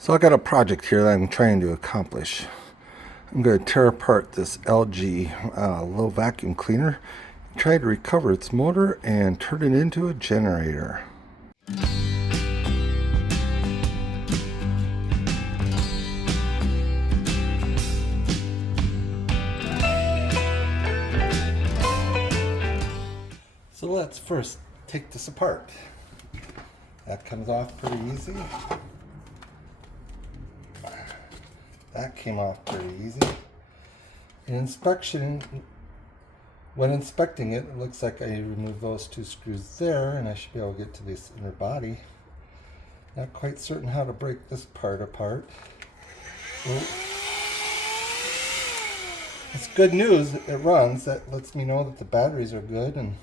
So I got a project here that I'm trying to accomplish. I'm going to tear apart this LG low vacuum cleaner, try to recover its motor and turn it into a generator. So let's first take this apart. That comes off pretty easy. That came off pretty easy. When inspecting it, it looks like I removed those two screws there, and I should be able to get to this inner body. Not quite certain how to break this part apart. Oh. It's good news, it runs. That lets me know that the batteries are good and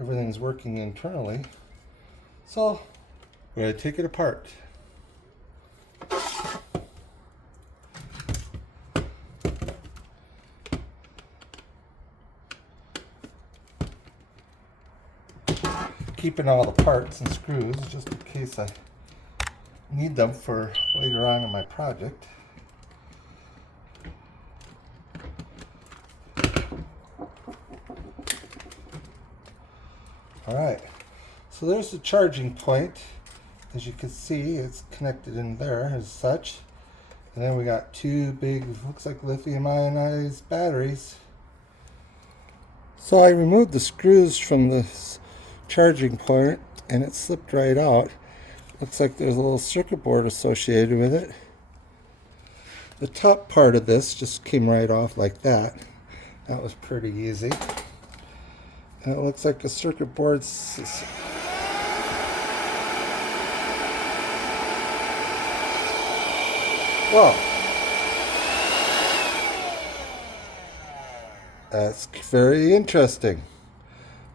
everything's working internally. So, we're going to take it apart. Keeping all the parts and screws just in case I need them for later on in my project. Alright, so there's the charging point. As you can see, it's connected in there as such. And then we got two big, looks like lithium ionized batteries. So I removed the screws from this charging point and it slipped right out. Looks like there's a little circuit board associated with it. The top part of this just came right off like that. That was pretty easy. And it looks like a circuit board. Whoa. That's very interesting.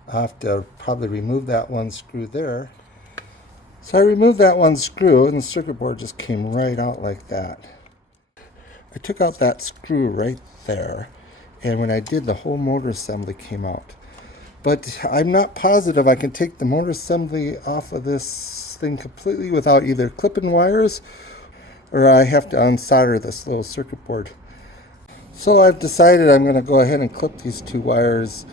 I'll have to probably remove that one screw there. So I removed that one screw and the circuit board just came right out like that. I took out that screw right there, and when I did, the whole motor assembly came out. But I'm not positive I can take the motor assembly off of this thing completely without either clipping wires or I have to unsolder this little circuit board. So I've decided I'm going to go ahead and clip these two wires.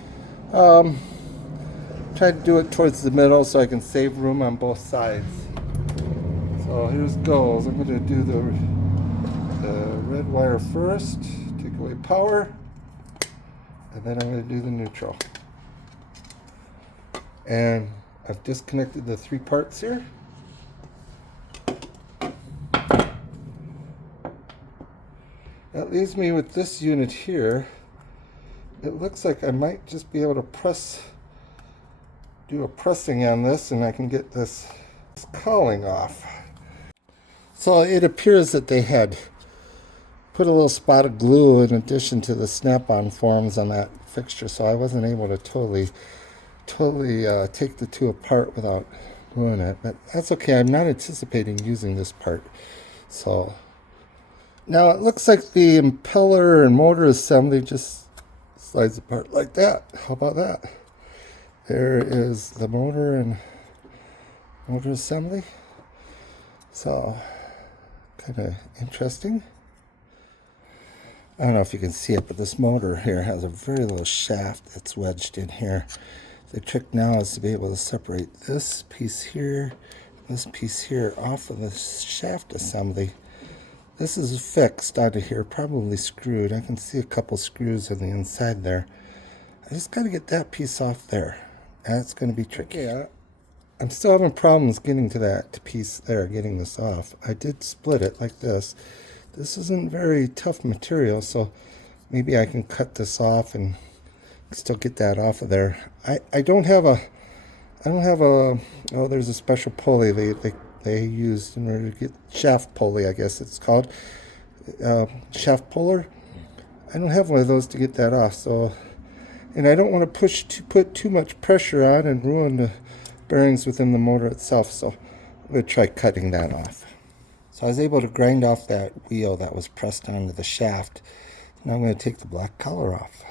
Try to do it towards the middle so I can save room on both sides. So here's goes. I'm going to do the red wire first, take away power, and then I'm going to do the neutral. And I've disconnected the three parts here. That leaves me with this unit here. It looks like I might just be able to do a pressing on this and I can get this cowling off. So it appears that they had put a little spot of glue in addition to the snap-on forms on that fixture, so I wasn't able to totally take the two apart without ruining it, but that's okay. I'm not anticipating using this part. So now it looks like the impeller and motor assembly just slides apart like that. How about that? There is the motor and motor assembly. So kind of interesting. I don't know if you can see it, but this motor here has a very little shaft that's wedged in here. The trick now is to be able to separate this piece here, this piece here off of the shaft assembly. This is fixed onto here, probably screwed. I can see a couple screws on the inside there. I just got to get that piece off there. That's going to be tricky. Yeah, I'm still having problems getting to that piece there, getting this off. I did split it like this. This isn't very tough material, so maybe I can cut this off and still get that off of there. I don't have a oh, there's a special pulley they used in order to get shaft pulley, I guess it's called, shaft puller. I don't have one of those to get that off, so, and I don't want to put too much pressure on and ruin the bearings within the motor itself, so I'm going to try cutting that off. So I was able to grind off that wheel that was pressed onto the shaft. Now I'm going to take the black collar off.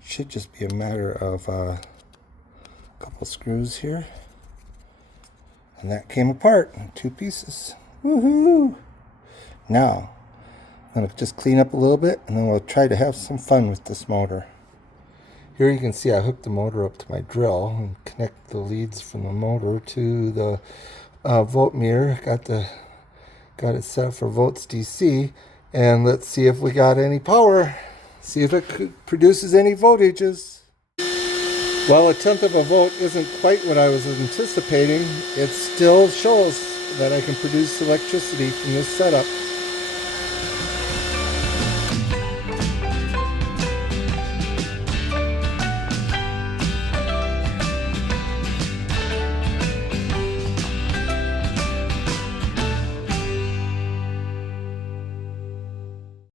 It should just be a matter of a couple screws here. And that came apart in two pieces. Woohoo! Now, I'm going to just clean up a little bit, and then we'll try to have some fun with this motor. Here you can see I hooked the motor up to my drill and connect the leads from the motor to the voltmeter. Got it set for volts DC, and let's see if we got any power. See if it produces any voltages. Well, 1/10 of a volt isn't quite what I was anticipating. It still shows that I can produce electricity from this setup.